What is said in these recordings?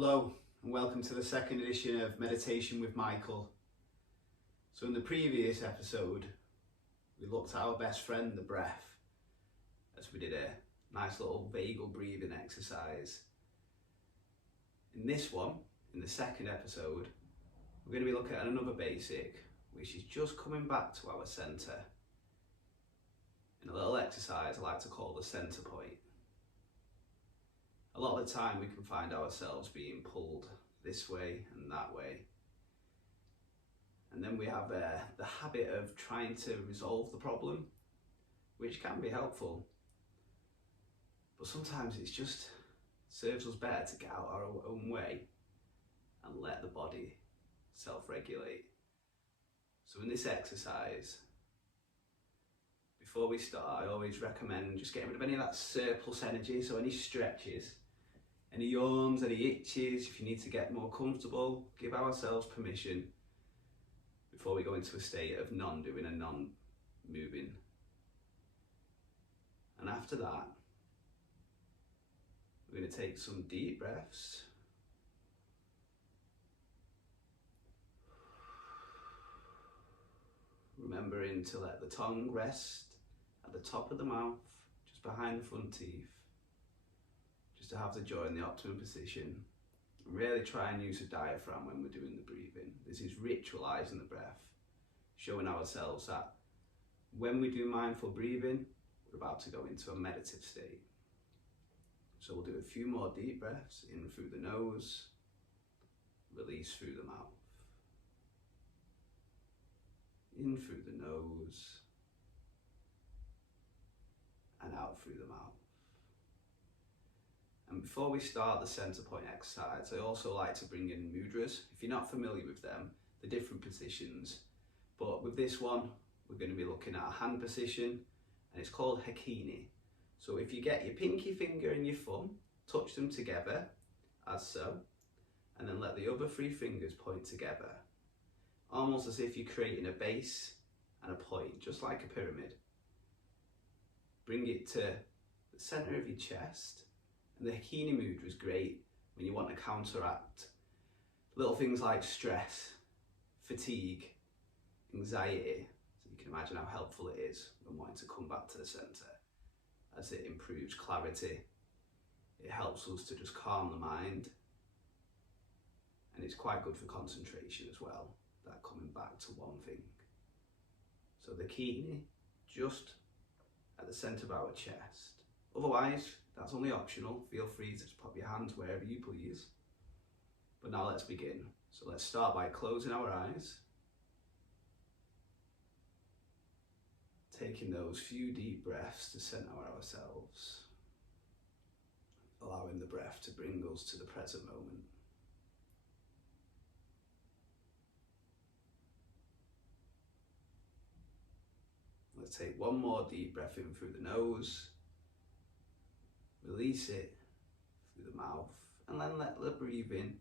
Hello and welcome to the second edition of Meditation with Michael. So in the previous episode we looked at our best friend, the breath, as we did a nice little vagal breathing exercise. In this one, in the second episode, we're going to be looking at another basic, which is just coming back to our centre in a little exercise I like to call the centre point. A lot of the time we can find ourselves being pulled this way and that way. And then we have the habit of trying to resolve the problem, which can be helpful. But sometimes it just serves us better to get out our own way and let the body self-regulate. So in this exercise, before we start, I always recommend just getting rid of any of that surplus energy, so any stretches, any yawns, any itches. If you need to get more comfortable, give ourselves permission before we go into a state of non-doing and non-moving. And after that, we're going to take some deep breaths. Remembering to let the tongue rest at the top of the mouth, just behind the front teeth, just to have the jaw in the optimum position. And really try and use the diaphragm when we're doing the breathing. This is ritualizing the breath, showing ourselves that when we do mindful breathing, we're about to go into a meditative state. So we'll do a few more deep breaths, in through the nose, release through the mouth. In through the nose and out through the mouth. And before we start the center point exercise, I also like to bring in mudras. If you're not familiar with them, the different positions. But with this one, we're going to be looking at a hand position, and it's called Hakini. So if you get your pinky finger and your thumb, touch them together, as so, and then let the other three fingers point together. Almost as if you're creating a base and a point, just like a pyramid. Bring it to the center of your chest. And the Hakini mudra is great when you want to counteract little things like stress, fatigue, anxiety. So you can imagine how helpful it is when wanting to come back to the center, as it improves clarity. It helps us to just calm the mind. And it's quite good for concentration as well. That coming back to one thing. So the Hakini, just at the center of our chest. Otherwise, that's only optional. Feel free to just pop your hands wherever you please. But now let's begin. So let's start by closing our eyes. Taking those few deep breaths to center ourselves. Allowing the breath to bring us to the present moment. Let's take one more deep breath in through the nose, release it through the mouth, and then let the breathing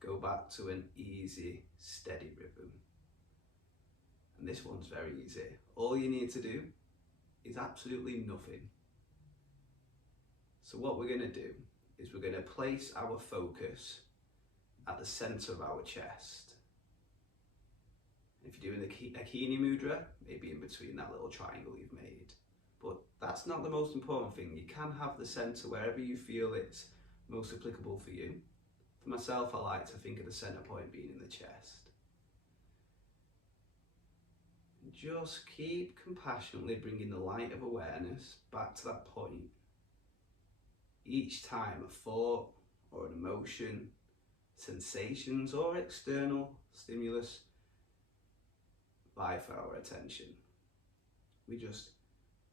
go back to an easy, steady rhythm. And this one's very easy. All you need to do is absolutely nothing. So what we're going to do is we're going to place our focus at the center of our chest. If you're doing the Hakini mudra, maybe in between that little triangle you've made. But that's not the most important thing. You can have the center wherever you feel it's most applicable for you. For myself, I like to think of the center point being in the chest. And just keep compassionately bringing the light of awareness back to that point. Each time a thought or an emotion, sensations or external stimulus vie for our attention, we just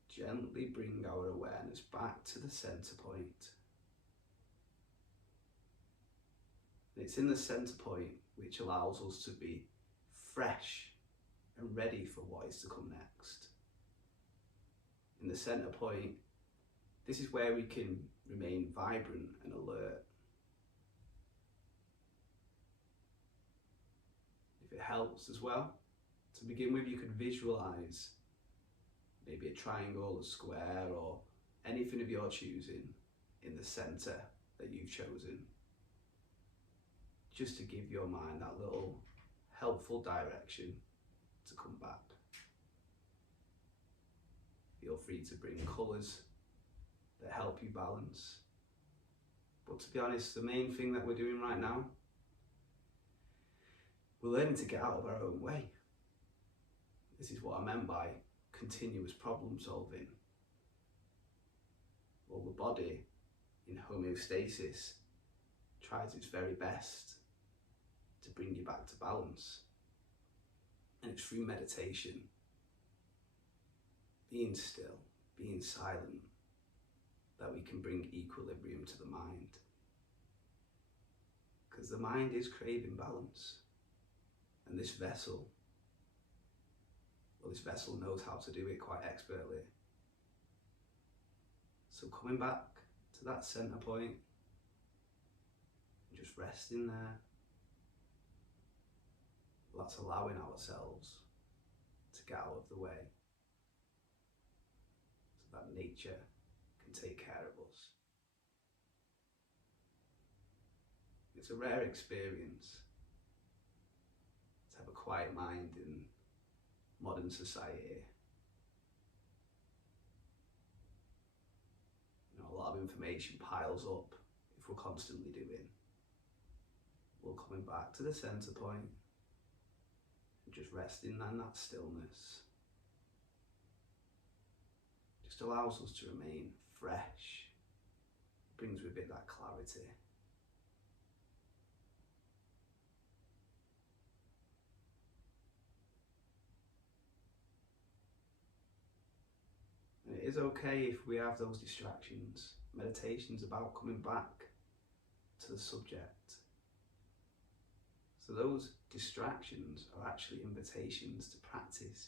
gently bring our awareness back to the center point. And it's in the center point which allows us to be fresh and ready for what is to come next. In the center point, this is where we can remain vibrant and alert. If it helps as well, to begin with, you could visualize maybe a triangle, a square, or anything of your choosing in the center that you've chosen. just to give your mind that little helpful direction to come back. Feel free to bring colours that help you balance. But to be honest, the main thing that we're doing right now, we're learning to get out of our own way. This is what I meant by continuous problem solving. Well, the body in homeostasis tries its very best to bring you back to balance. And it's through meditation, being still, being silent, that we can bring equilibrium to the mind. Because the mind is craving balance. And this vessel knows how to do it quite expertly. So coming back to that center point, just resting there, that's allowing ourselves to get out of the way so that nature can take care of us. It's a rare experience to have a quiet mind in modern society. A lot of information piles up if we're constantly doing. We're coming back to the center point and just resting in that stillness. Just allows us to remain fresh. Brings with it that clarity. And it is okay if we have those distractions. Meditation's about coming back to the subject. So those distractions are actually invitations to practice,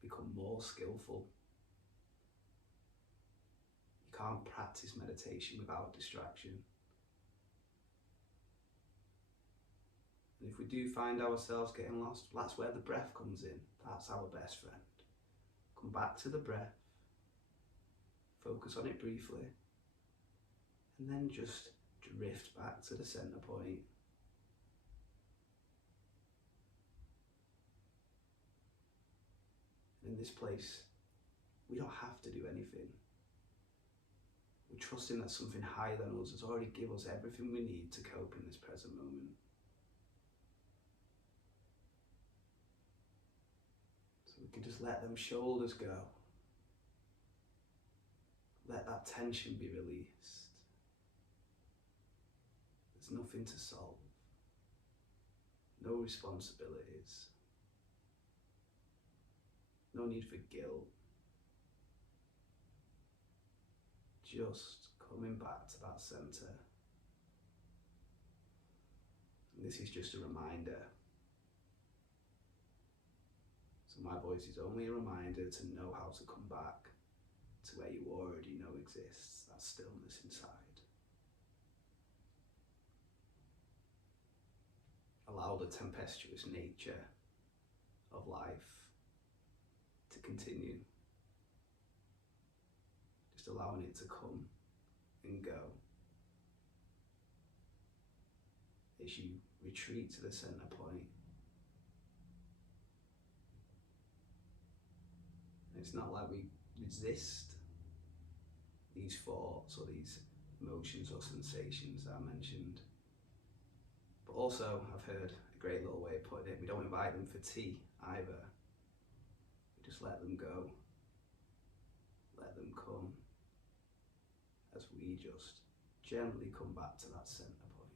become more skillful. You can't practice meditation without distraction. And if we do find ourselves getting lost, that's where the breath comes in. That's our best friend. Come back to the breath, focus on it briefly, and then just drift back to the center point. In this place, we don't have to do anything. We're trusting that something higher than us has already given us everything we need to cope in this present moment. So we can just let them shoulders go. Let that tension be released. There's nothing to solve. No responsibilities. No need for guilt. Just coming back to that center. And this is just a reminder. So my voice is only a reminder to know how to come back to where you already know exists, that stillness inside. Allow the tempestuous nature of life to continue. Just allowing it to come and go as you retreat to the center point. And it's not like we resist these thoughts or these emotions or sensations that I mentioned. But also, I've heard a great little way of putting it, we don't invite them for tea either. We just let them go, let them come, as we just gently come back to that center point.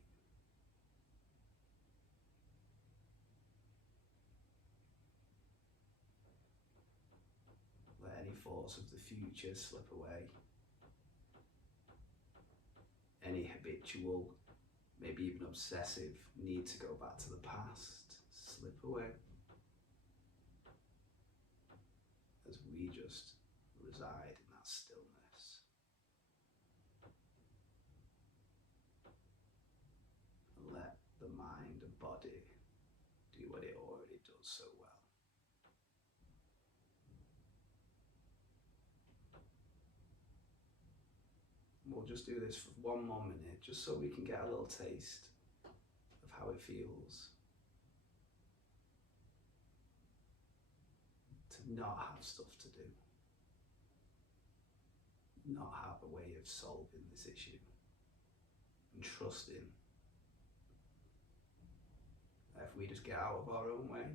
Let any thoughts of the future slip away. Any habitual, maybe even obsessive need to go back to the past slip away. As we just reside in that stillness. And let the mind and body do what it already does so well. We'll just do this for one more minute, just so we can get a little taste how it feels to not have stuff to do, not have a way of solving this issue, and trusting that if we just get out of our own way,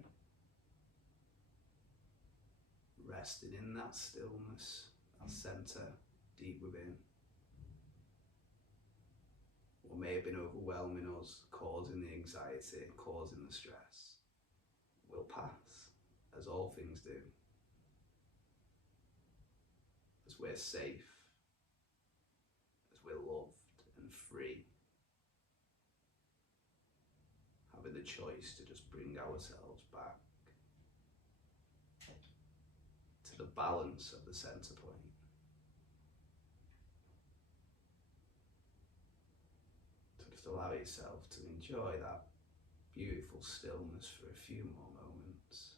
resting in that stillness, that centre deep within, what may have been overwhelming us, causing the anxiety, causing the stress, will pass, as all things do, as we're safe, as we're loved and free, having the choice to just bring ourselves back to the balance of the centre point. To just allow yourself to enjoy that beautiful stillness for a few more moments.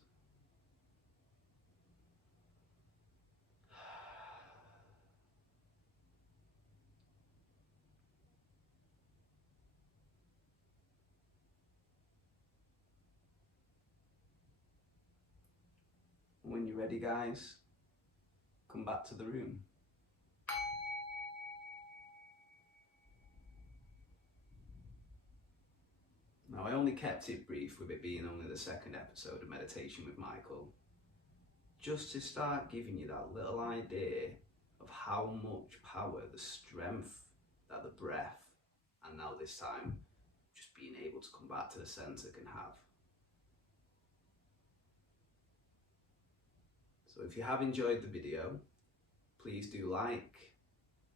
When you're ready, guys, come back to the room. Now, I only kept it brief with it being only the second episode of Meditation with Michael, just to start giving you that little idea of how much power, the strength that the breath, and now this time, just being able to come back to the centre can have. So if you have enjoyed the video, please do like,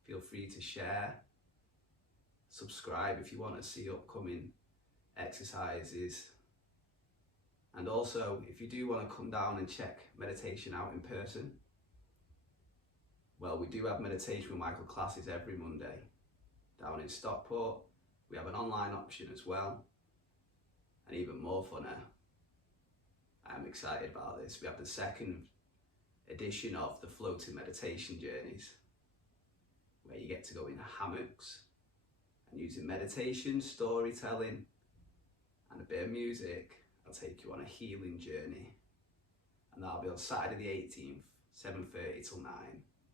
feel free to share, subscribe if you want to see upcoming exercises, and also if you do want to come down and check meditation out in person, well, we do have Meditation with Michael classes every Monday down in Stockport. We have an online option as well, and even more funner, I'm excited about this, we have the second edition of the floating meditation journeys, where you get to go in hammocks and using meditation, storytelling and a bit of music, I'll take you on a healing journey, and that'll be on Saturday the 18th, 7:30 till 9.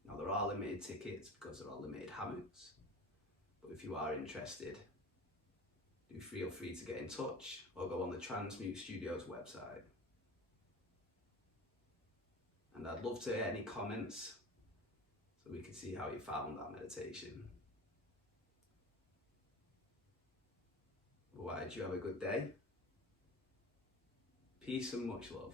Now there are limited tickets because there are limited hammocks, but if you are interested, do feel free to get in touch or go on the Transmute Studios website. And I'd love to hear any comments so we can see how you found that meditation. Otherwise, you have a good day. Peace and much love.